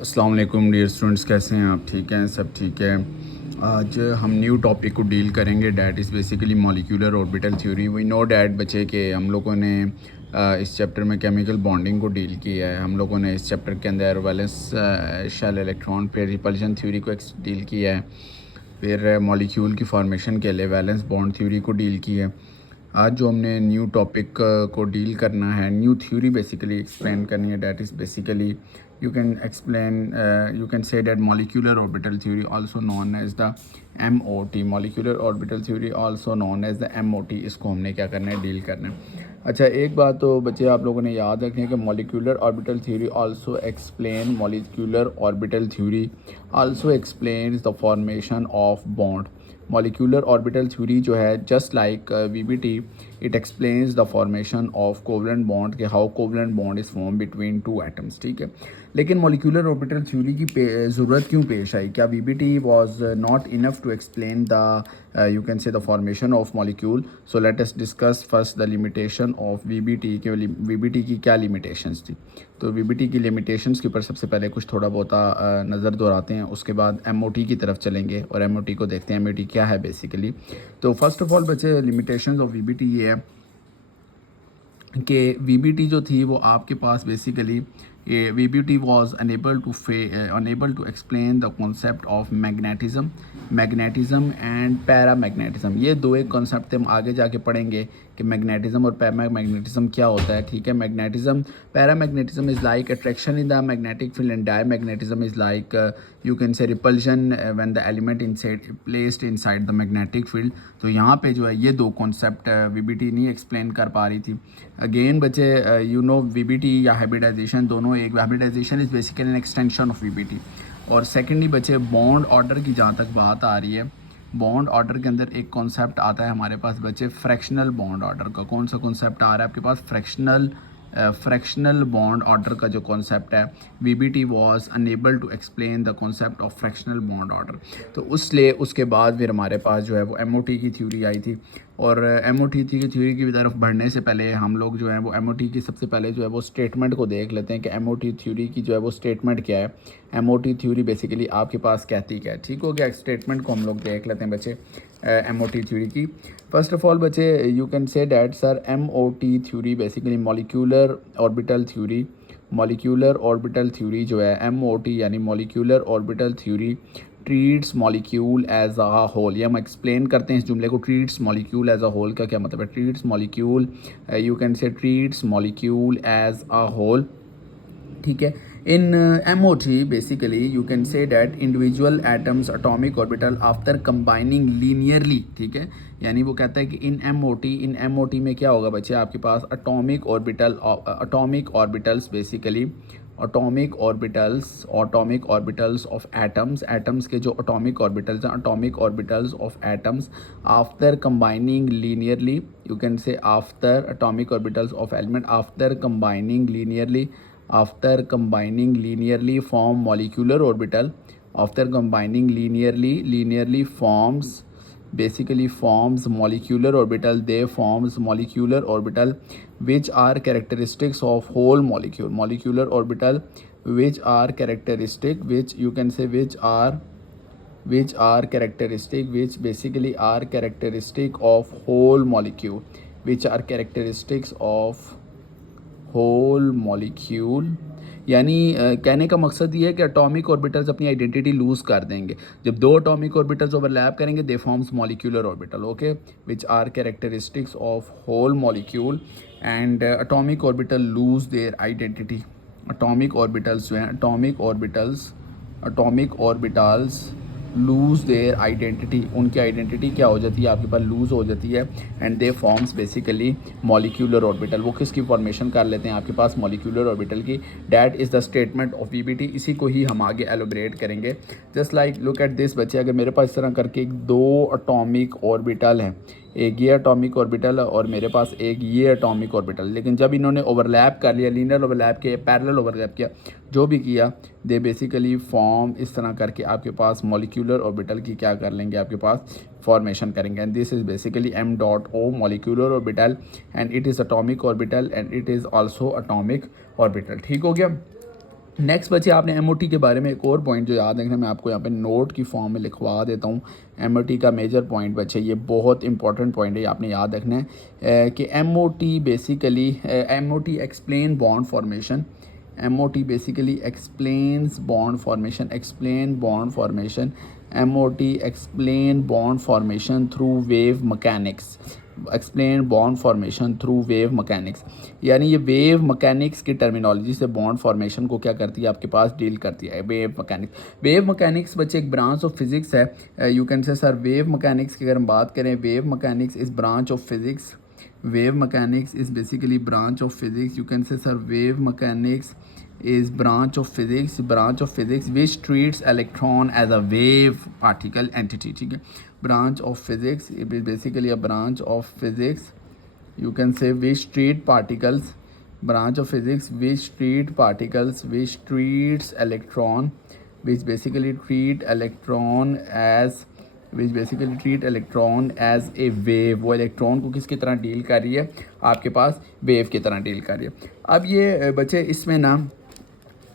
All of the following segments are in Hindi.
अस्सलाम वालेकुम डियर स्टूडेंट्स, कैसे हैं आप? ठीक हैं, सब ठीक है। आज हम न्यू टॉपिक को डील करेंगे, that is basically molecular orbital theory. We know that बच्चे के हम लोगों ने इस चैप्टर में केमिकल बॉन्डिंग को डील किया है। हम लोगों ने इस चैप्टर के अंदर वैलेंस शेल इलेक्ट्रॉन फिर रिपल्शन थ्योरी को डील किया है, फिर मॉलिक्यूल की फॉर्मेशन के लिए वैलेंस बॉन्ड थ्योरी को डील की है। आज जो हमने न्यू टॉपिक को डील करना है, न्यू थ्योरी बेसिकली एक्सप्लेन करनी है, that is basically you can explain you can say that molecular orbital theory also known as the MOT, molecular orbital theory also known as the MOT। इसको हमने क्या करना है, डील करना है। अच्छा, एक बात तो बच्चे आप लोगों ने याद रखनी है कि molecular orbital theory also explain molecular orbital theory also explains the formation of bond। molecular orbital theory जो है just like VBT, it explains the formation of covalent bond कि how covalent bond is formed between two atoms। ठीक है, लेकिन molecular orbital theory की ज़रूरत क्यों पेश आई? क्या VBT was not enough to explain the you can say the formation of molecule? So let us discuss first the limitation of VBT के VBT की क्या limitations थी। तो VBT की limitations के ऊपर सबसे पहले कुछ थोड़ा बहुत नज़र दोहराते हैं, उसके बाद MOT की तरफ चलेंगे और MOT को देखते हैं MOT क्या है बेसिकली। तो फर्स्ट ऑफ ऑल बच्चे, limitations of VBT ये है कि VBT जो थी वो आपके पास बेसिकली ये VBT was unable to explain the concept of magnetism and paramagnetism. ये दो एक कॉन्सेप्ट हम आगे जाके पढ़ेंगे कि मैग्नेटिज़म और पैरामैग्नेटिज़म क्या होता है। ठीक है, magnetism, paramagnetism is like attraction in the magnetic field and diamagnetism is like you can say repulsion when the element inside placed inside the magnetic field. तो यहाँ पे जो है ये दो कॉन्सेप्ट VBT नहीं एक्सप्लेन कर पा रही थी। अगेन बच्चे, यू नो VBT या हाइब्रिडाइजेशन दोनों एक, hybridization is basically an extension of VBT। और सेकेंडली बच्चे, बॉन्ड ऑर्डर की जहाँ तक बात आ रही है, बॉन्ड ऑर्डर के अंदर एक कॉन्सेप्ट आता है हमारे पास बच्चे, फ्रैक्शनल बॉन्ड ऑर्डर का। कौन सा कॉन्सेप्ट आ रहा है आपके पास? फ्रैक्शनल बॉन्ड ऑर्डर का जो कॉन्सेप्ट है, VBT was unable to explain the concept of fractional bond order. तो उसलिए उसके बाद फिर हमारे पास जो है वो MOT की थ्योरी आई थी। और MOT की थ्योरी की तरफ बढ़ने से पहले हम लोग जो है वो MOT की सबसे पहले जो है वो स्टेटमेंट को देख लेते हैं कि MOT थ्योरी की जो है वो स्टेटमेंट क्या है। MOT थ्योरी बेसिकली आपके पास कहती क्या है। ठीक हो गया, स्टेटमेंट को हम लोग देख लेते हैं बच्चे MOT थ्योरी की। फर्स्ट ऑफ ऑल बच्चे, you can say that sir MOT theory basically molecular orbital theory, molecular orbital theory जो है MOT यानी molecular orbital theory treats molecule as a whole. ये हम एक्सप्लेन करते हैं इस जुमले को, treats molecule as a whole का क्या मतलब है? Treats molecule, you can say treats molecule as a whole. ठीक है, in MOT basically you can say that individual atoms atomic orbital after combining linearly. ठीक है, यानी वो कहता है कि इन MOT में क्या होगा बच्चे, आपके पास atomic orbitals basically atomic orbitals of atoms के जो अटोमिक ऑर्बिटल्स हैं, atomic orbitals of atoms after combining linearly, you can say after atomic orbitals of element after combining linearly form molecular orbital, after combining linearly forms molecular orbital, they forms molecular orbital which are characteristics of whole molecular orbital which are characteristic, which you can say which basically are characteristic of whole molecule, which are characteristics of whole molecule. यानी कहने का मकसद ये है कि अटोमिक ऑर्बिटल्स अपनी आइडेंटिटी लूज़ कर देंगे। जब दो अटोमिक ऑर्बिटल्स ओवरलैप करेंगे they forms molecular orbital, okay, which are characteristics of whole molecule and atomic orbital lose their identity. Atomic orbitals जो हैं, atomic orbitals lose their identity, उनकी आइडेंटिटी क्या हो जाती है, आपके पास लूज़ हो जाती है and they forms basically molecular orbital. वो किसकी फॉर्मेशन कर लेते हैं आपके पास? मॉलिक्यूलर ऑर्बिटल की। That is the statement of VBT। इसी को ही हम आगे एलोबरेट करेंगे। Just like look at this बच्चे, अगर मेरे पास इस तरह करके दो अटोमिक ऑर्बिटल हैं, एक ये अटोमिक ऑर्बिटल और मेरे पास एक ये अटोमिक ऑर्बिटल, लेकिन जब इन्होंने ओवरलैप कर लिया, लीनियर ओवरलैप किया, पैरेलल ओवरलैप किया, जो भी किया, दे बेसिकली फॉर्म इस तरह करके आपके पास मॉलिक्यूलर ऑर्बिटल की क्या कर लेंगे, आपके पास फॉर्मेशन करेंगे। And this is basically M.O molecular orbital and it is atomic orbital and it is also atomic orbital. ठीक हो गया। नेक्स्ट बच्चे आपने एमओटी के बारे में एक और पॉइंट जो याद रखना, मैं आपको यहाँ पे नोट की फॉर्म में लिखवा देता हूँ। एमओटी का मेजर पॉइंट बच्चे, ये बहुत इंपॉर्टेंट पॉइंट है, ये आपने याद रखना है कि MOT basically MOT explain bond formation. MOT basically explains bond formation, explain bond formation. MOT explain bond formation through wave mechanics, explain bond formation through wave mechanics. यानी ये वेव मैकेनिक्स की टर्मिनोलॉजी से बॉन्ड फॉर्मेशन को क्या करती है, आपके पास डील करती है वेव मैकेनिक्स। वेव मैकेनिक्स बच्चे एक ब्रांच ऑफ फिजिक्स है। You can say sir wave mechanics की अगर हम बात करें, wave mechanics is branch of physics. wave mechanics is basically branch of physics. You can say sir wave mechanics is branch of physics which treats electron as a wave particle entity, ठीक है। branch of physics, it is basically a branch of physics, you can say which treat particles, branch of physics which treat particles, which treats electron, which basically treat electron as A wave. वो इलेक्ट्रॉन को किसकी तरह डील कर रही है, आपके पास वेव की तरह डील कर रही है। अब ये बच्चे इसमें ना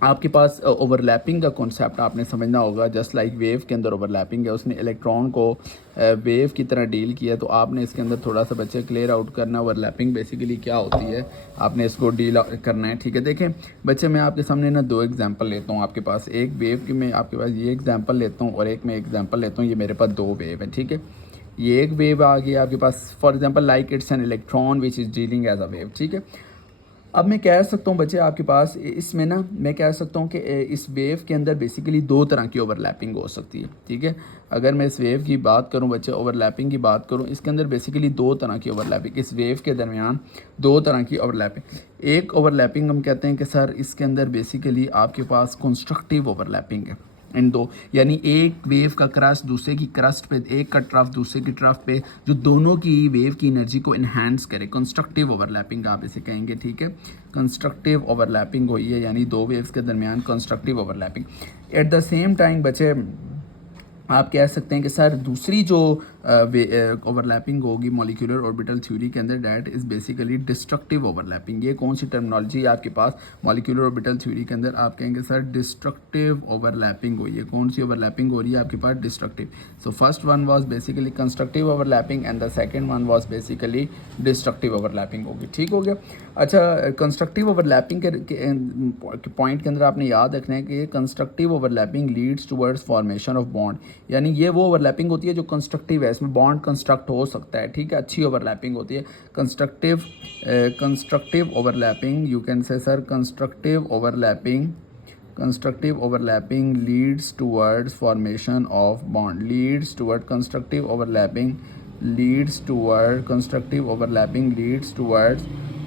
आपके पास ओवरलैपिंग का कॉन्सेप्ट आपने समझना होगा। जस्ट लाइक वेव के अंदर ओवरलैपिंग है, उसने इलेक्ट्रॉन को वेव की तरह डील किया, तो आपने इसके अंदर थोड़ा सा बच्चे क्लियर आउट करना ओवरलैपिंग बेसिकली क्या होती है, आपने इसको डील करना है, ठीक है। देखें बच्चे मैं आपके सामने ना दो एग्जांपल लेता हूँ। आपके पास एक वेव की मैं आपके पास ये एग्जांपल लेता हूँ और एक मैं एग्जांपल लेता हूँ। ये मेरे पास दो वेव है, ठीक है। ये एक वेव आ गई आपके पास, for example like it's an electron which is dealing as a wave, ठीक है। अब मैं कह सकता हूँ बच्चे आपके पास इसमें ना मैं कह सकता हूँ कि इस वेव के अंदर बेसिकली दो तरह की ओवरलैपिंग हो सकती है, ठीक है। अगर मैं इस वेव की बात करूँ बच्चे, ओवरलैपिंग की बात करूँ, इसके अंदर बेसिकली दो तरह की ओवरलैपिंग, इस वेव के दरमियान दो तरह की ओवरलैपिंग। एक ओवरलैपिंग हम कहते हैं कि सर इसके अंदर बेसिकली आपके पास कंस्ट्रक्टिव ओवरलैपिंग है इन दो, यानी एक वेव का क्रस्ट दूसरे की क्रस्ट पे, एक का ट्रफ दूसरे की ट्रफ पे, जो दोनों की वेव की एनर्जी को इन्हांस करे, कंस्ट्रक्टिव ओवरलैपिंग आप इसे कहेंगे, ठीक है। कंस्ट्रक्टिव ओवरलैपिंग हुई है, यानी दो वेव्स के दरमियान constructive overlapping. At the same time बच्चे आप कह सकते हैं कि सर दूसरी जो ओवरलैपिंग होगी मॉलिक्यूलर ऑर्बिटल थ्योरी के अंदर, that is basically destructive overlapping. ये कौन सी टर्मिनोलॉजी है आपके पास मॉलिक्यूलर ऑर्बिटल थ्योरी के अंदर, आप कहेंगे सर डिस्ट्रक्टिव ओवरलैपिंग हुई है। कौन सी ओवरलैपिंग हो रही है आपके पास, destructive. So first one was basically constructive overlapping and the second one was basically destructive overlapping होगी, ठीक हो गया। अच्छा, कंस्ट्रक्टिव ओवरलैपिंग के पॉइंट के अंदर आपने याद रखना है कि constructive overlapping leads towards formation of bond, यानी ये वो ओवरलैपिंग होती है जो कंस्ट्रक्टिव है, इसमें बॉन्ड कंस्ट्रक्ट हो सकता है, ठीक है, अच्छी ओवरलैपिंग होती है। Constructive overlapping, you can say sir constructive overlapping leads towards formation of bond, leads toward constructive overlapping leads towards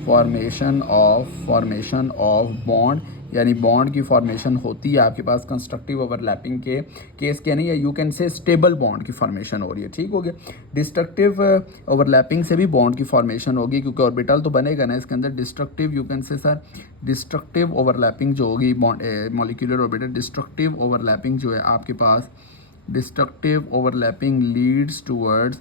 formation of bond, यानी बॉन्ड की फॉर्मेशन होती है आपके पास कंस्ट्रक्टिव ओवरलैपिंग के केस के नहीं, या you can say stable bond की फॉर्मेशन हो रही है, ठीक हो गया। डिस्ट्रक्टिव ओवरलैपिंग से भी बॉन्ड की फॉर्मेशन होगी क्योंकि ऑर्बिटल तो बनेगा ना इसके अंदर। Destructive, you can say sir destructive overlapping जो होगी मॉलिक्यूलर ऑर्बिटल, डिस्ट्रक्टिव ओवरलैपिंग जो है आपके पास, destructive overlapping leads towards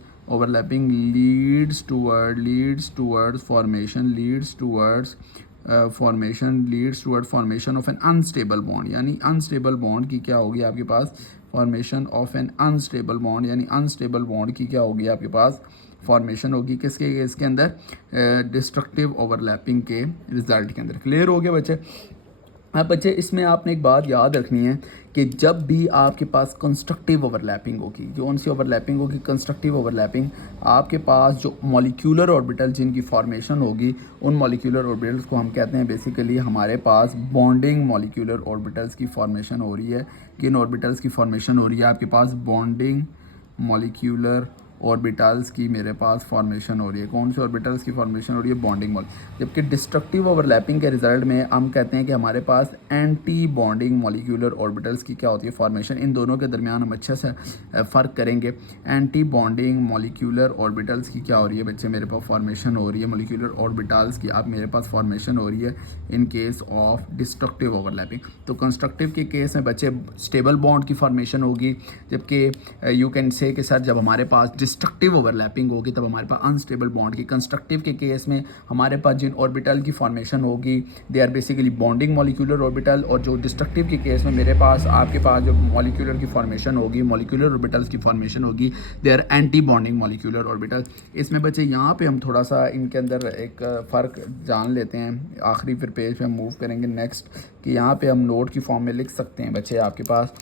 formation of an unstable bond, यानी अनस्टेबल बॉन्ड की क्या होगी आपके पास, formation of an unstable bond, यानी अनस्टेबल बॉन्ड की क्या होगी आपके पास, फॉर्मेशन होगी किसके, इसके अंदर डिस्ट्रक्टिव ओवरलैपिंग के रिजल्ट के अंदर। क्लियर हो गया बच्चे। अब बच्चे इसमें आपने एक बात याद रखनी है कि जब भी आपके पास कंस्ट्रक्टिव ओवरलैपिंग होगी, कौन सी ओवरलैपिंग होगी, कंस्ट्रक्टिव ओवरलैपिंग, आपके पास जो मॉलिक्यूलर ऑर्बिटल जिनकी फॉर्मेशन होगी, उन मॉलिक्यूलर ऑर्बिटल्स को हम कहते हैं बेसिकली हमारे पास बॉन्डिंग मॉलिक्यूलर ऑर्बिटल्स की फॉर्मेशन हो रही है। किन ऑर्बिटल्स की फॉर्मेशन हो रही है आपके पास, बॉन्डिंग मॉलिक्यूलर ऑर्बिटल्स की मेरे पास फॉर्मेशन हो रही है। कौन से ऑर्बिटल्स की फॉर्मेशन हो रही है, बॉन्डिंग मॉल। जबकि डिस्ट्रक्टिव ओवरलैपिंग के रिजल्ट में हम कहते हैं कि हमारे पास एंटी बॉन्डिंग मॉलिक्यूलर ऑर्बिटल्स की क्या होती है, फॉर्मेशन। इन दोनों के दरमियान हम अच्छे से फ़र्क करेंगे। एंटी बॉन्डिंग मॉलिक्यूलर ऑर्बिटल्स की क्या हो रही है बच्चे, मेरे पास फॉर्मेशन हो रही है, मॉलिक्यूलर ऑर्बिटल्स की आप मेरे पास फॉर्मेशन हो रही है in case of destructive overlapping. तो कंस्ट्रक्टिव के केस में बच्चे स्टेबल बॉन्ड की फॉर्मेशन होगी, जबकि यू कैन से कि सर जब हमारे पास डिस्ट्रक्टिव ओवरलैपिंग होगी तब हमारे पास अनस्टेबल बॉन्ड की। कंस्ट्रक्टिव के केस में हमारे पास जिन ऑर्बिटल की फॉर्मेशन होगी they are basically bonding molecular orbital, और जो डिस्ट्रक्टिव के केस में मेरे पास आपके पास जो मॉलिक्यूलर की फॉर्मेशन होगी, मॉलिक्यूलर ऑर्बिटल्स की फॉर्मेशन होगी, they are anti bonding molecular orbital. इसमें बच्चे यहाँ पे हम थोड़ा सा इनके अंदर एक फ़र्क जान लेते हैं। आखिरी फिर पेज पे हम मूव करेंगे नेक्स्ट कि यहाँ पे हम नोट की फॉर्म में लिख सकते हैं बच्चे आपके पास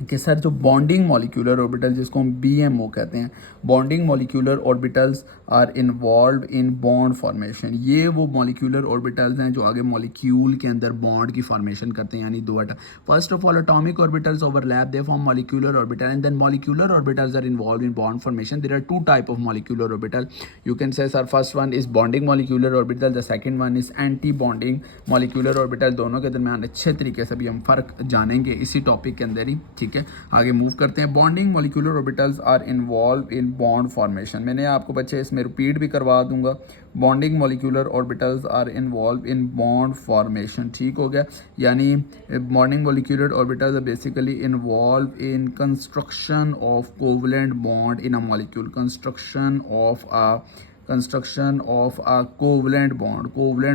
कि सर जो बॉन्डिंग मॉलिक्यूलर ऑर्बिटल जिसको हम BMO कहते हैं, bonding molecular orbitals are involve in bond formation. ये वो मॉलिक्यूलर ऑर्बिटल्स हैं जो आगे मॉलिक्यूल के अंदर बॉन्ड की फॉर्मेशन करते हैं, यानी दो atom. First of all atomic orbitals overlap, they form molecular orbital, and then molecular orbitals are involve in bond formation. There are two type of molecular orbital, you can say sir first one is bonding molecular orbital, the second one is anti bonding molecular orbital. दोनों के दरमियान अच्छे तरीके से भी हम फ़र्क जानेंगे इसी टॉपिक के अंदर ही, ठीक है। आगे मूव करते हैं। Bonding molecular orbitals are involve in bond formation. मैंने आपको बच्चे इसमें रिपीट भी करवा दूंगा। Bonding molecular orbitals are involve in bond formation, ठीक हो गया। यानी bonding molecular orbitals are basically involve in construction of covalent bond in a molecule, construction of a covalent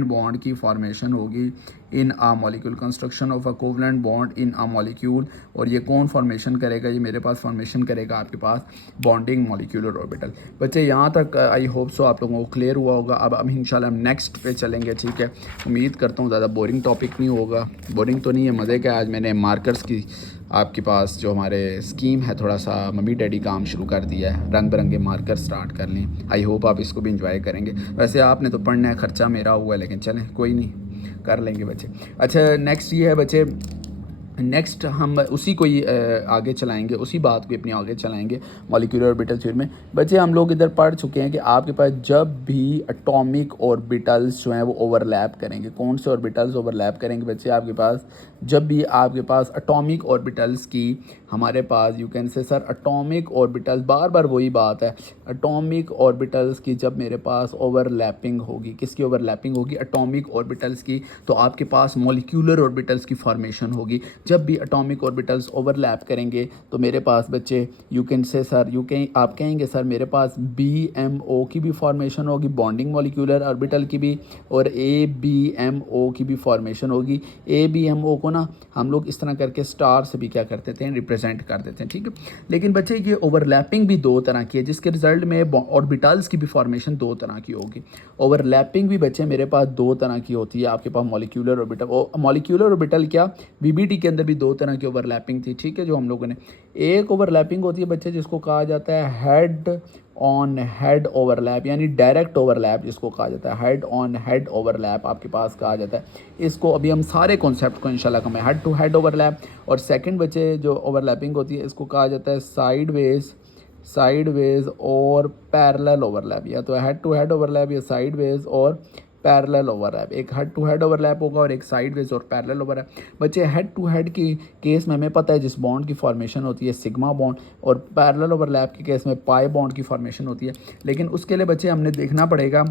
bond की फॉर्मेशन होगी in a molecule, construction of a covalent bond in a molecule. और ये कौन फॉर्मेशन करेगा? ये मेरे पास फॉर्मेशन करेगा आपके पास बॉन्डिंग मॉलिक्यूलर ऑर्बिटल। बच्चे यहाँ तक आई होप सो आप लोगों को क्लियर हुआ होगा। अब इंशाल्लाह हम नेक्स्ट पे चलेंगे, ठीक है। उम्मीद करता हूँ ज़्यादा बोरिंग टॉपिक नहीं होगा। बोरिंग तो नहीं है, मज़े का। आज मैंने मार्कर्स की आपके पास जो हमारे स्कीम है थोड़ा सा मम्मी डैडी काम शुरू कर दिया है, रंग बिरंगे मार्कर स्टार्ट कर लें। आई होप आप इसको भी इंजॉय करेंगे। वैसे आपने तो पढ़ना है, ख़र्चा मेरा हुआ है, लेकिन चलें कोई नहीं, कर लेंगे बच्चे। अच्छा नेक्स्ट ये है बच्चे, नेक्स्ट हम उसी को ही आगे चलाएंगे, उसी बात को अपनी आगे चलाएंगे मॉलिक्यूलर ऑर्बिटल थ्योरी में। बच्चे हम लोग इधर पढ़ चुके हैं कि आपके पास जब भी एटॉमिक ऑर्बिटल्स जो हैं वो ओवरलैप करेंगे, कौन से ऑर्बिटल्स ओवरलैप करेंगे बच्चे? आपके पास जब भी आपके पास एटॉमिक ऑर्बिटल्स की हमारे पास you can say sir atomic orbitals, बार बार वही बात है, एटॉमिक ऑर्बिटल्स की जब मेरे पास ओवरलैपिंग होगी, किसकी ओवरलैपिंग होगी? एटॉमिक ऑर्बिटल्स की। तो आपके पास मॉलिक्यूलर ऑर्बिटल्स की फॉर्मेशन होगी। जब भी एटॉमिक ऑर्बिटल्स ओवरलैप करेंगे तो मेरे पास बच्चे यू कैन से सर आप कहेंगे सर मेरे पास BMO की भी फॉर्मेशन होगी, बॉन्डिंग मॉलिक्यूलर ऑर्बिटल की भी, और ABMO की भी फॉर्मेशन होगी। ABMO को ना हम लोग इस तरह करके स्टार से भी क्या करते थे, रिप्रेजेंट कर देते हैं, ठीक है। लेकिन बच्चे ये ओवरलैपिंग भी दो तरह की है, जिसके रिजल्ट में ऑर्बिटल्स की भी फॉर्मेशन दो तरह की होगी। ओवरलैपिंग भी बच्चे मेरे पास दो तरह की होती है। आपके पास मॉलिक्यूलर ऑर्बिटल, मॉलिक्यूलर ऑर्बिटल क्या, BBT के अंदर भी दो तरह की ओवरलैपिंग थी, ठीक है, जो हम लोगों ने। एक ओवरलैपिंग होती है बच्चे जिसको कहा जाता है हेड ऑन हेड ओवरलैप, यानी डायरेक्ट ओवरलैप जिसको कहा जाता है, हेड ऑन हेड ओवरलैप आपके पास कहा जाता है। इसको अभी हम सारे कॉन्सेप्ट को इंशाल्लाह कमें, हेड टू हेड ओवरलैप। और सेकंड बच्चे जो ओवरलैपिंग होती है इसको कहा जाता है साइडवेज और पैरेलल ओवरलैप, या तो हेड टू हेड ओवरलैप या साइडवेज और पैरेलल ओवरलैप। एक हेड टू हेड ओवरलैप होगा और एक साइडवेज और पैरेलल ओवरलैप। बच्चे हेड टू हेड की केस में हमें पता है जिस बॉन्ड की फॉर्मेशन होती है सिग्मा बॉन्ड, और पैरेलल ओवरलैप के केस में पाई बॉन्ड की फॉर्मेशन होती है। लेकिन उसके लिए बच्चे हमने देखना पड़ेगा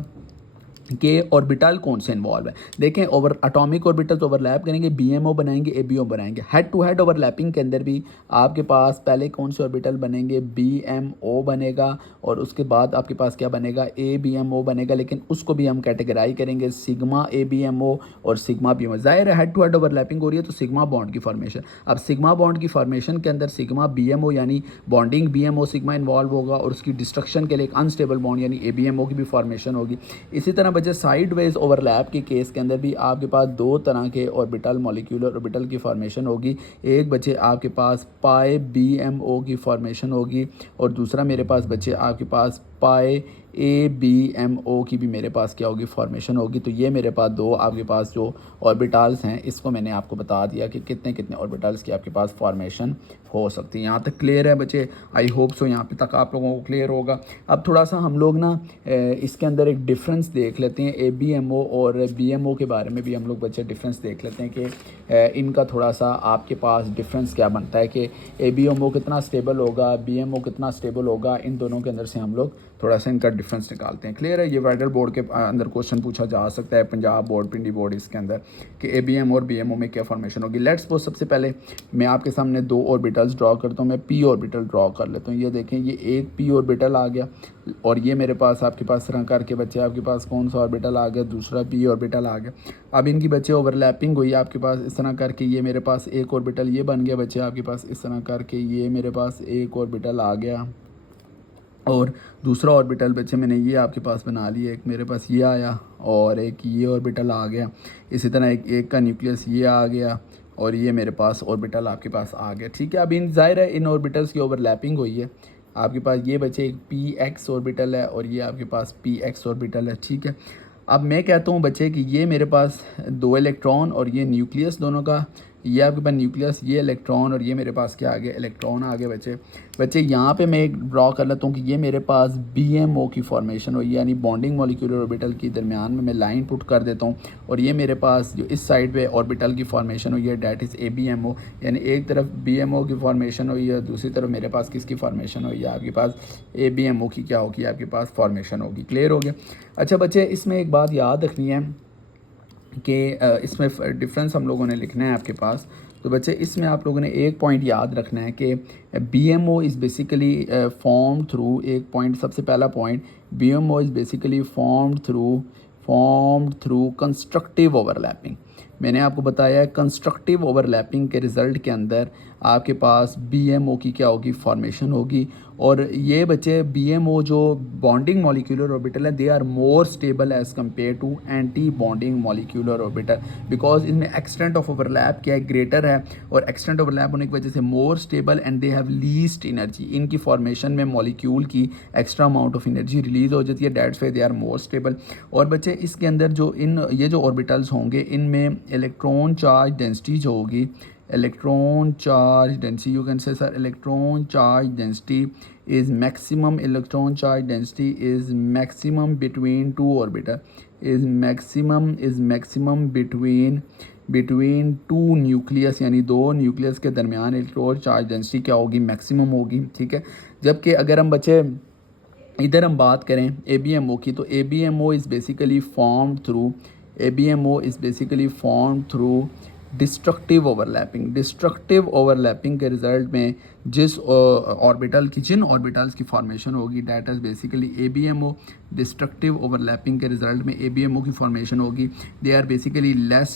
कि ऑर्बिटल कौन से इन्वॉल्व है। देखें एटॉमिक ऑर्बिटल्स ओवरलैप करेंगे, BMO बनाएंगे, ABO बनाएंगे। हेड टू हेड ओवरलैपिंग के अंदर भी आपके पास पहले कौन से ऑर्बिटल बनेंगे? BMO बनेगा, और उसके बाद आपके पास क्या बनेगा? ABMO बनेगा। लेकिन उसको भी हम कैटेगराइज करेंगे सिग्मा ABMO और सिग्मा BMO। जाहिर है हेड टू हेड ओवरलैपिंग हो रही है तो सिग्मा बॉन्ड की फॉर्मेशन। अब सिग्मा बॉन्ड की फॉर्मेशन के अंदर सिग्मा BMO यानी बॉन्डिंग BMO सिग्मा इन्वॉल्व होगा, और उसकी डिस्ट्रक्शन के लिए एक अनस्टेबल बॉन्ड यानी ABMO की भी फॉर्मेशन होगी। इसी तरह बच्चे साइडवेज ओवरलैप के केस के अंदर भी आपके पास दो तरह के ऑर्बिटल, मॉलिक्यूलर ऑर्बिटल की फॉर्मेशन होगी। एक बच्चे आपके पास पाई BMO की फॉर्मेशन होगी, और दूसरा मेरे पास बच्चे आपके पास पाई ABMO की भी मेरे पास क्या होगी? फॉर्मेशन होगी। तो ये मेरे पास दो आपके पास जो ऑर्बिटल्स हैं, इसको मैंने आपको बता दिया कि कितने कितने ऑर्बिटल्स की आपके पास फॉर्मेशन हो सकती है। यहाँ तक क्लियर है बच्चे? आई होप सो यहाँ पे तक आप लोगों को क्लियर होगा। अब थोड़ा सा हम लोग ना इसके अंदर एक डिफरेंस देख लेते हैं, ABMO और BMO के बारे में भी हम लोग बच्चे डिफरेंस देख लेते हैं कि इनका थोड़ा सा आपके पास डिफरेंस क्या बनता है, कि ABMO कितना स्टेबल होगा, BMO कितना स्टेबल होगा। इन दोनों के अंदर से हम लोग थोड़ा सा इनका डिफरेंस निकालते हैं। क्लियर है? ये फेडरल बोर्ड के अंदर क्वेश्चन पूछा जा सकता है, पंजाब बोर्ड, पिंडी बोर्ड, इसके अंदर कि ABM और BMO में क्या फॉर्मेशन होगी। लेट्स सपोज सबसे पहले मैं आपके सामने 2 ऑर्बिटल्स ड्रॉ करता हूँ। मैं P ऑर्बिटल ड्रॉ कर लेता हूँ। ये देखें, ये एक P ऑर्बिटल आ गया और ये मेरे पास आपके पास रंग करके बच्चे आपके पास कौन सा ऑर्बिटल आ गया, दूसरा P ऑर्बिटल आ गया। अब इनकी बच्चे ओवरलैपिंग हुई आपके पास इस तरह करके, ये मेरे पास एक ऑर्बिटल ये बन गया बच्चे आपके पास इस तरह करके, ये मेरे पास एक ऑर्बिटल आ गया और दूसरा ऑर्बिटल बच्चे मैंने ये आपके पास बना लिया, एक मेरे पास ये आया और एक ये ऑर्बिटल आ गया। इसी तरह एक का न्यूक्लियस ये आ गया और ये मेरे पास ऑर्बिटल आपके पास आ गया। ठीक है, अब इन ज़ाहिर है इन ऑर्बिटल्स की ओवरलैपिंग हुई है। आपके पास ये बच्चे एक PX ऑर्बिटल है और ये आपके पास PX ऑर्बिटल है। ठीक है, अब मैं कहता हूँ बच्चे कि ये मेरे पास 2 इलेक्ट्रॉन और ये न्यूक्लियस दोनों का, ये आपके पास न्यूक्लियस, ये इलेक्ट्रॉन और ये मेरे पास क्या आ गया, इलेक्ट्रॉन आ गए बच्चे यहाँ पे मैं एक ड्रॉ कर लेता हूँ कि ये मेरे पास BMO की फॉर्मेशन हुई, यानी बॉन्डिंग मॉलिक्यूलर ऑर्बिटल की दरमियान में मैं लाइन पुट कर देता हूँ और ये मेरे पास जो इस साइड पे ऑर्बिटल की फॉर्मेशन हुई है डैट इज़ ABMO, यानी एक तरफ BMO की फॉर्मेशन हुई है, दूसरी तरफ मेरे पास किसकी फॉर्मेशन हुई है, आपके पास ABMO की क्या होगी, आपके पास फॉर्मेशन होगी। क्लियर हो गया? अच्छा बच्चे, इसमें एक बात याद रखनी है कि इसमें डिफरेंस हम लोगों ने लिखना है आपके पास। तो बच्चे इसमें आप लोगों ने एक पॉइंट याद रखना है कि BMO is basically form through, एक पॉइंट सबसे पहला point, BMO is basically form through constructive overlapping. मैंने आपको बताया कंस्ट्रक्टिव ओवरलैपिंग के रिज़ल्ट के अंदर आपके पास BMO की क्या होगी, फॉर्मेशन होगी। और ये बच्चे BMO जो बॉन्डिंग मॉलिक्यूलर ऑर्बिटल है, they are more stable as compare to anti bonding molecular orbital, because इनमें एक्सटेंट ऑफ ओवरलैप क्या है, ग्रेटर है और एक्सटेंट ओवरलैप होने की वजह से more stable and they have least energy. इनकी फॉर्मेशन में मॉलिक्यूल की extra amount of energy release हो जाती है, that's why they are more stable. और बच्चे इसके अंदर जो ये जो ऑर्बिटल्स होंगे इनमें इलेक्ट्रॉन चार्ज डेंसिटी जो होगी, electron charge density, you can say sir electron charge density is maximum, electron charge density is maximum between two orbital, is maximum between two nucleus, यानी 2 न्यूक्लियस के दरमियान इलेक्ट्रॉन चार्ज डेंसिटी क्या होगी, मैक्सिमम होगी। ठीक है, जबकि अगर हम बच्चे इधर हम बात करें ABMO की, तो ABMO is basically form through destructive overlapping के रिजल्ट में जिस ऑर्बिटल की, जिन ऑर्बिटल्स की फॉर्मेशन होगी that is basically ABMO। Destructive overlapping के रिजल्ट में ABMO की फॉर्मेशन होगी। They are basically less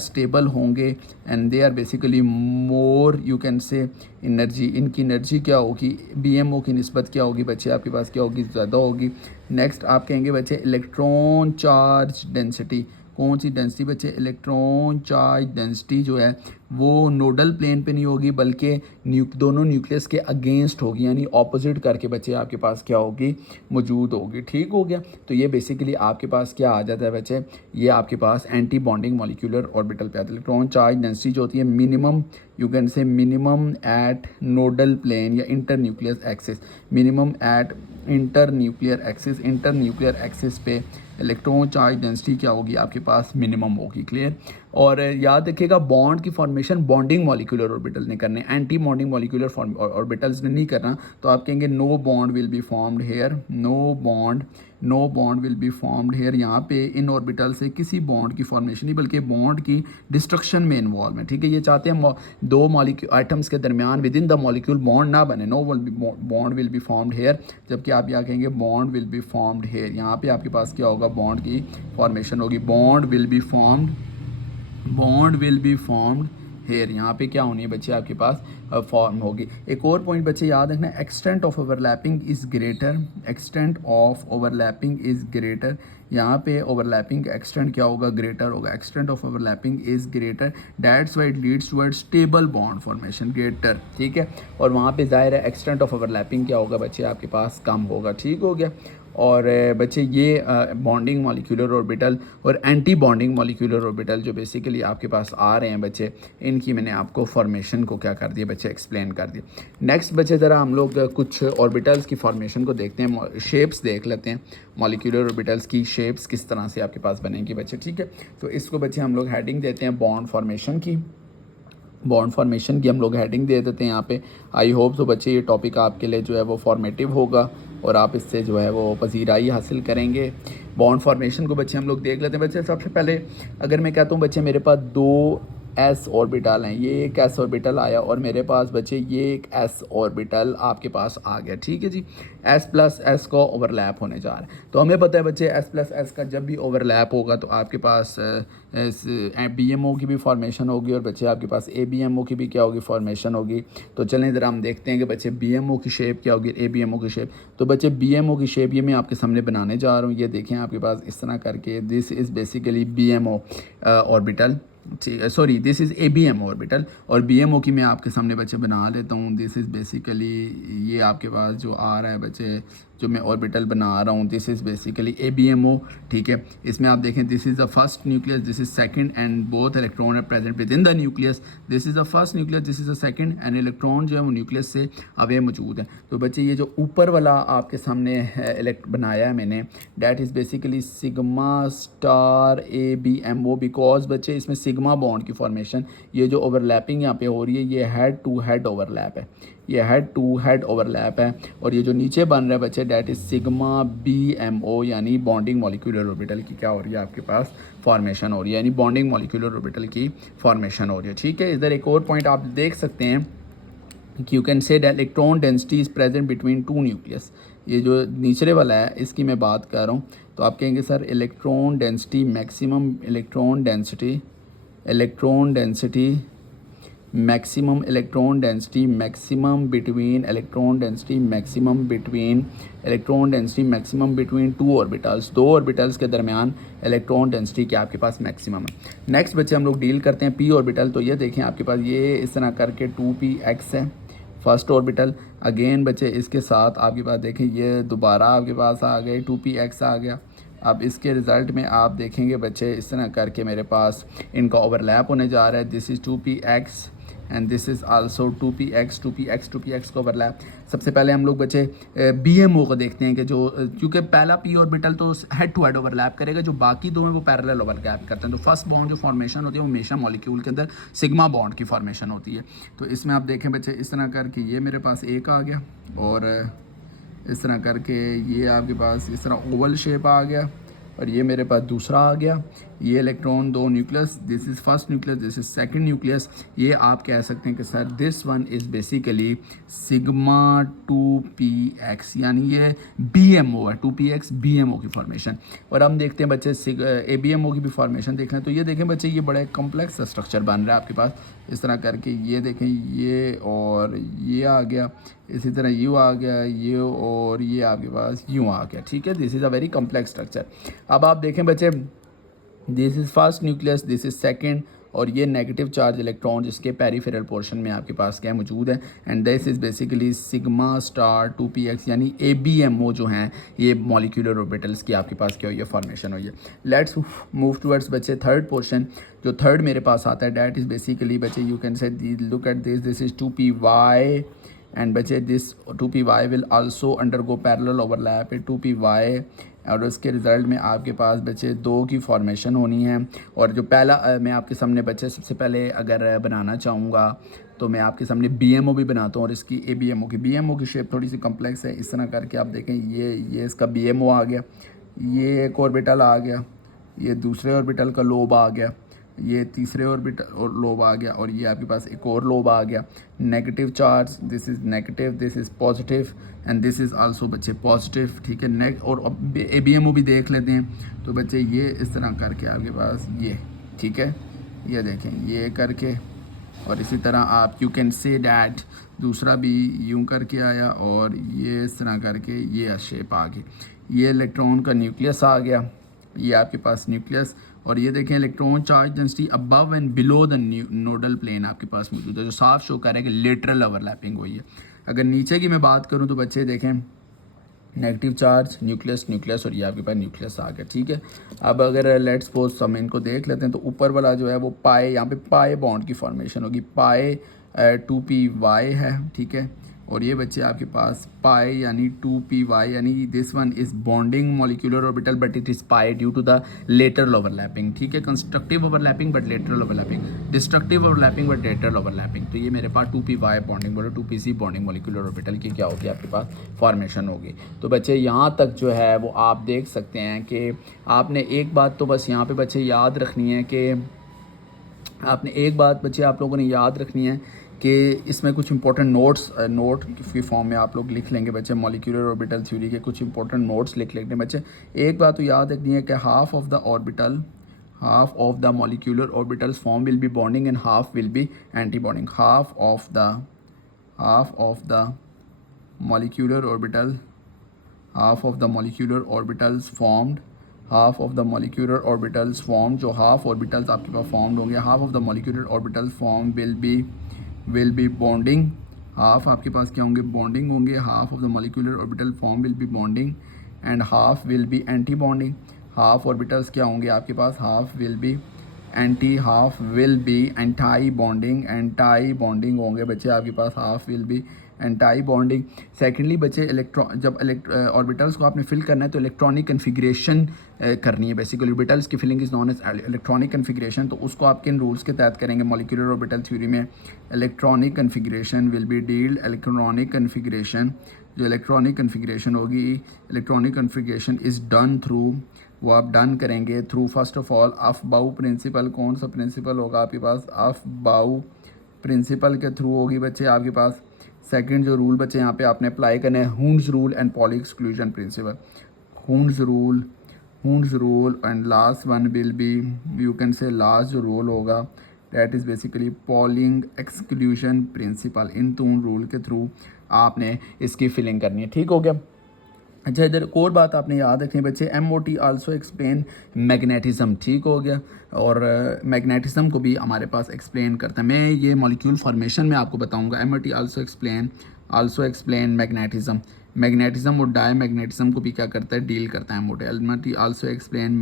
stable होंगे and they are basically more, you can say energy, इनकी एनर्जी क्या होगी, BMO की निस्बत क्या होगी बच्चे, आपके पास क्या होगी, ज़्यादा होगी। नेक्स्ट आप कहेंगे बच्चे इलेक्ट्रॉन चार्ज डेंसिटी, कौन सी डेंसिटी बच्चे, इलेक्ट्रॉन चार्ज डेंसिटी जो है वो नोडल प्लेन पे नहीं होगी बल्कि दोनों न्यूक्लियस के अगेंस्ट होगी, यानी ऑपोजिट करके बच्चे आपके पास क्या होगी, मौजूद होगी। ठीक हो गया? तो ये बेसिकली आपके पास क्या आ जाता है बच्चे, ये आपके पास एंटी बॉन्डिंग मॉलिक्यूलर ऑर्बिटल पे आता है। इलेक्ट्रॉन चार्ज डेंसिटी जो होती है minimum, you can say minimum at nodal plane या inter nuclear axis, minimum at inter nuclear axis पे इलेक्ट्रॉन चार्ज डेंसिटी क्या होगी, आपके पास मिनिमम होगी। क्लियर? और याद रखिएगा बॉन्ड की फॉर्मेशन बॉन्डिंग मॉलिक्यूलर ऑर्बिटल ने करने, एंटी बॉन्डिंग मॉलिक्यूलर ऑर्बिटल्स ने नहीं करना। तो आप कहेंगे no bond will be formed here, no bond will be formed here. यहाँ पे इन ऑर्बिटल से किसी बॉन्ड की फॉर्मेशन नहीं बल्कि बॉन्ड की डिस्ट्रक्शन में इन्वॉल्व है। ठीक है, ये चाहते हैं 2 मॉलिक्यूल आइटम्स के दरमियान within the molecule bond ना बने, no bond will be formed here. जबकि आप यहाँ कहेंगे bond will be formed here, यहाँ पे आपके पास क्या होगा, बॉन्ड की फॉर्मेशन होगी, bond will be formed here. यहाँ पे क्या होनी है बच्चे, आपके पास फॉर्म होगी। एक और पॉइंट बच्चे याद रखना, extent of overlapping is greater, यहाँ पे ओवरलैपिंग का एक्सटेंट क्या होगा, ग्रेटर होगा। Extent of overlapping is greater, that's why it leads towards stable bond formation, greater. ठीक है, और वहाँ पे जाहिर है एक्सटेंट ऑफ ओवरलैपिंग क्या होगा बच्चे, आपके पास कम होगा। ठीक हो गया? और बच्चे ये बॉन्डिंग मॉलिक्यूलर ऑर्बिटल और एंटी बॉन्डिंग मॉलिक्यूलर ऑर्बिटल जो बेसिकली आपके पास आ रहे हैं बच्चे, इनकी मैंने आपको फॉर्मेशन को क्या कर दिया बच्चे, एक्सप्लेन कर दिया। नेक्स्ट बच्चे ज़रा हम लोग कुछ ऑर्बिटल्स की फॉर्मेशन को देखते हैं, शेप्स देख लेते हैं, मॉलिक्यूलर ऑर्बिटल्स की शेप्स किस तरह से आपके पास बनेंगी बच्चे। ठीक है, तो इसको बच्चे हम लोग हेडिंग देते हैं बॉन्ड फॉर्मेशन की। बॉन्ड फॉर्मेशन की हम लोग हेडिंग दे देते हैं यहाँ पे। आई होप तो बच्चे ये टॉपिक आपके लिए जो है वो फॉर्मेटिव होगा और आप इससे जो है वो पजीराई हासिल करेंगे। बॉन्ड फॉर्मेशन को बच्चे हम लोग देख लेते हैं। बच्चे सबसे पहले अगर मैं कहता हूँ बच्चे मेरे पास दो एस ऑर्बिटल हैं, ये एक एस ऑर्बिटल आया और मेरे पास बच्चे ये एक एस ऑर्बिटल आपके पास आ गया, ठीक है जी। एस प्लस एस का ओवरलैप होने जा रहा है, तो हमें पता है बच्चे एस प्लस एस का जब भी ओवरलैप होगा तो आपके पास बी एम ओ की भी फॉर्मेशन होगी और बच्चे आपके पास ए बी एम ओ की भी क्या होगी, फॉर्मेशन होगी। तो चलें ज़रा हम देखते हैं कि बच्चे बी एम ओ की शेप क्या होगी, ए बी एम ओ की शेप। तो बच्चे बी एम ओ की शेप ये मैं आपके सामने बनाने जा रहा हूँ। ये देखें आपके पास इस तरह करके, this is basically B M O orbital, sorry this is A B M orbital, और बी एम ओ की मैं आपके सामने बच्चे बना लेता हूँ। दिस इज़ बेसिकली ये आपके पास जो आ रहा है बच्चे, जो मैं ऑर्बिटल बना रहा हूँ, this is basically A B M O, ठीक है। इसमें आप देखें this is the first nucleus, this is second and both electron are present within the nucleus. This is the first nucleus, this is the second, and electron जो है वो न्यूक्लियस से अवे मौजूद है। तो बच्चे ये जो ऊपर वाला आपके सामने बनाया है मैंने, that is basically sigma star A B M O, because बच्चे इसमें सिग्मा बॉन्ड की फॉर्मेशन, ये जो ओवरलैपिंग यहाँ पे हो रही है ये हेड टू हेड ओवरलैप है, ये हेड टू हेड ओवरलैप है। और ये जो नीचे बन रहा है बच्चे that is sigma B M O, यानी बॉन्डिंग मॉलिक्यूलर ऑर्बिटल की क्या हो रही है आपके पास, फॉर्मेशन हो रही है, यानी बॉन्डिंग मॉलिक्यूलर ऑर्बिटल की फॉर्मेशन हो रही है, ठीक है। इधर एक और पॉइंट आप देख सकते हैं कि you can say that electron density is present between two nucleus. ये जो निचले वाला है इसकी मैं बात कर रहा हूँ, तो आप कहेंगे sir electron density maximum, electron density maximum, electron density maximum between, electron density maximum between, electron density maximum between two orbitals, दो ऑर्बिटल्स के दरमियान इलेक्ट्रॉन डेंसिटी क्या आपके पास मैक्सिमम है। नेक्स्ट बच्चे हम लोग डील करते हैं पी ऑर्बिटल। तो ये देखें आपके पास ये इस तरह करके 2px है फर्स्ट ऑर्बिटल। अगेन बच्चे इसके साथ आपके पास देखें ये दोबारा आपके पास आ गए 2px आ गया। अब इसके रिज़ल्ट में आप देखेंगे बच्चे इस तरह करके मेरे पास इनका ओवरलैप होने जा रहा है। This is 2px and this is also 2px का ओवरलैप। सबसे पहले हम लोग बच्चे बी एम ओ को देखते हैं कि जो, क्योंकि पहला पी ऑर्बिटल तो हेड टू हेड ओवरलैप करेगा, जो बाकी दो हैं वो पैरेलल ओवरलैप करते हैं। तो फर्स्ट बॉन्ड जो फॉर्मेशन होती है वो हमेशा मॉलिक्यूल के अंदर सिग्मा बॉन्ड की फॉर्मेशन होती है। तो इसमें आप देखें बच्चे इस तरह करके ये मेरे पास एक आ गया और इस तरह करके ये आपके पास इस तरह ओवल शेप आ गया और ये मेरे पास दूसरा आ गया। ये इलेक्ट्रॉन दो nucleus, this is first nucleus, this is second nucleus. ये आप कह सकते हैं कि sir this one is basically sigma 2px, यानी ये बी एम ओ है, 2px बी एम ओ की फॉर्मेशन। और हम देखते हैं बच्चे ए बी एम ओ की भी फॉर्मेशन देख रहे हैं। तो ये देखें बच्चे ये बड़ा कॉम्प्लेक्स स्ट्रक्चर बन रहा है आपके पास इस तरह करके। ये देखें ये और ये आ गया, इसी तरह यू आ गया, ये और ये आपके पास यूँ आ गया, ठीक है। This is a very complex structure. अब आप देखें बच्चे this is first nucleus, this is second, और ये नेगेटिव चार्ज इलेक्ट्रॉन जिसके पेरिफेरल पोर्शन में आपके पास क्या मौजूद है, and this is basically sigma star 2px, यानी ए बी एम ओ जो हैं ये मॉलिक्यूलर ऑर्बिटल्स की आपके पास क्या हुई है, फॉर्मेशन हुई है। लेट्स मूव टुवर्ड्स बच्चे थर्ड पोर्शन। जो थर्ड मेरे पास आता है डैट इज़ बेसिकली बच्चे you can say look at this is 2py, and बच्चे this 2py will also undergo parallel overlap 2py, और उसके रिज़ल्ट में आपके पास बच्चे दो की फॉर्मेशन होनी है। और जो पहला मैं आपके सामने बच्चे सबसे पहले अगर बनाना चाहूँगा तो मैं आपके सामने बी एम ओ भी बनाता हूँ और इसकी ए बी एम ओ की शेप थोड़ी सी कम्प्लेक्स है। इस तरह करके आप देखें ये इसका बी एम ओ आ गया, ये एक ऑर्बिटल आ गया, ये दूसरे ऑर्बिटल का लोब आ गया, ये तीसरे ऑर्बिटल और लोब आ गया, और ये आपके पास एक और लोब आ गया। Negative charge, this is negative, this is positive, and this is also बच्चे पॉजिटिव, ठीक है। और अब ए बी एम ओ भी देख लेते हैं। तो बच्चे ये इस तरह करके आपके पास ये, ठीक है, ये देखें ये करके, और इसी तरह आप यू कैन से डैट दूसरा भी यूं करके आया और ये इस तरह करके ये शेप आ गई। ये इलेक्ट्रॉन का न्यूक्लियस आ गया, ये आपके पास न्यूक्लियस, और ये देखें electron charge density above and below the nodal plane आपके पास मौजूद है, जो साफ शो कर रहा है कि लेटरल ओवरलैपिंग हुई है। अगर नीचे की मैं बात करूं तो बच्चे देखें नेगेटिव चार्ज न्यूक्लियस और ये आपके पास न्यूक्लियस आ गया, ठीक है। अब अगर लेट्स सपोज हम इनको देख लेते हैं तो ऊपर वाला जो है वो पाए, यहाँ पे पाए बॉन्ड की फॉर्मेशन होगी, पाए 2py है, ठीक है। और ये बच्चे आपके पास पाई यानी 2py यानी this one is bonding molecular orbital but it is pi due to the lateral overlapping, ठीक है, constructive overlapping but lateral overlapping, destructive overlapping but lateral overlapping. तो ये मेरे पास 2py बॉन्डिंग बोलो 2pc बॉन्डिंग मॉलिक्यूलर ऑर्बिटल की क्या होगी आपके पास फॉर्मेशन होगी। तो बच्चे यहाँ तक जो है वो आप देख सकते हैं कि आपने एक बात तो बस यहाँ पे बच्चे याद रखनी है कि आपने एक बात बच्चे आप लोगों ने याद रखनी है कि इसमें कुछ इंपॉर्टेंट नोट की फॉर्म में आप लोग लिख लेंगे बच्चे, मॉलिक्यूलर ऑर्बिटल थ्योरी के कुछ इंपॉर्टेंट नोट्स लिख लेंगे बच्चे। एक बात तो याद रखनी है कि half of the molecular orbitals form will be bonding and half will B anti bonding. Half of the molecular orbitals formed जो हाफ ऑर्बिटल्स आपके पास फॉर्म्ड होंगे, half of the molecular orbitals form will be bonding, half आपके पास क्या होंगे बॉन्डिंग होंगे, half of the molecular orbital form will be bonding and half will B anti bonding. Half orbitals क्या होंगे आपके पास, half will be anti bonding होंगे बच्चे आपके पास, half will be anti bonding. Secondly बच्चे जब ऑर्बिटल्स को आपने फिल करना है तो इलेक्ट्रॉनिक कन्फिग्रेशन करनी है। बेसिकली ऑर्बिटल्स की filling is known as electronic configuration. तो उसको आप किन रूल्स के तहत करेंगे मॉलिक्यूलर ऑर्बिटल थ्योरी में, electronic configuration will be dealed, electronic configuration जो इलेक्ट्रॉनिक कन्फिग्रेशन होगी, electronic configuration is done through, वो आप डन करेंगे through first of all aufbau principle. कौन सा प्रिंसिपल होगा आपके पास, अफबाउ प्रिंसिपल के थ्रू होगी बच्चे आपके पास। सेकंड जो रूल बच्चे यहाँ पे आपने अप्लाई करने हैं Hund's rule and Pauli exclusion principle, Hund's rule and last one will be, you can say last जो रूल होगा that is basically Pauling exclusion principle. इन तीन रूल के थ्रू आपने इसकी फिलिंग करनी है, ठीक हो गया। अच्छा इधर एक और बात आपने याद रखनी बच्चे, MOT आल्सो एक्सप्लेन मैग्नेटिज्म, ठीक हो गया, और मैग्नेटिज्म को भी हमारे पास एक्सप्लेन करता है। मैं ये मॉलिक्यूल फॉर्मेशन में आपको बताऊंगा। MOT आल्सो एक्सप्लेन मैग्नेटिज्म और डाई मैग्नेटिज्म को भी क्या करता है, डील करता है। MOT also explain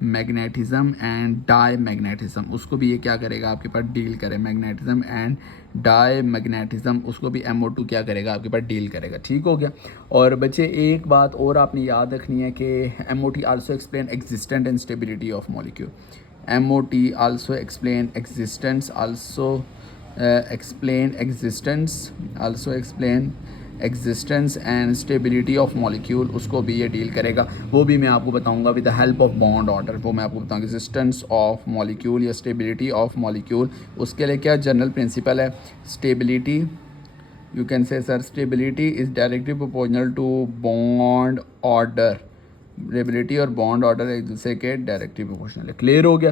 magnetism and diamagnetism, उसको भी ये क्या करेगा आपके पास डील करे, मैग्नेटिज्म एंड डाई मैग्नेटिज्म उसको भी MO2 क्या करेगा आपके पास डील करेगा, ठीक हो गया। और बच्चे एक बात और आपने याद रखनी है कि MOT also explain existence and stability of molecule. MOT also explain existence and stability of molecule, उसको भी ये डील करेगा। वो भी मैं आपको बताऊंगा with the help of bond order, वो मैं आपको बताऊंगा एग्जिस्टेंस ऑफ मॉलिक्यूल या स्टेबिलिटी ऑफ मॉलिक्यूल। उसके लिए क्या जनरल प्रिंसिपल है, stability, you can say sir stability is directly proportional to bond order. Stability और बॉन्ड ऑर्डर एक दूसरे के डायरेक्टली प्रोपोर्शनल है, क्लियर हो गया।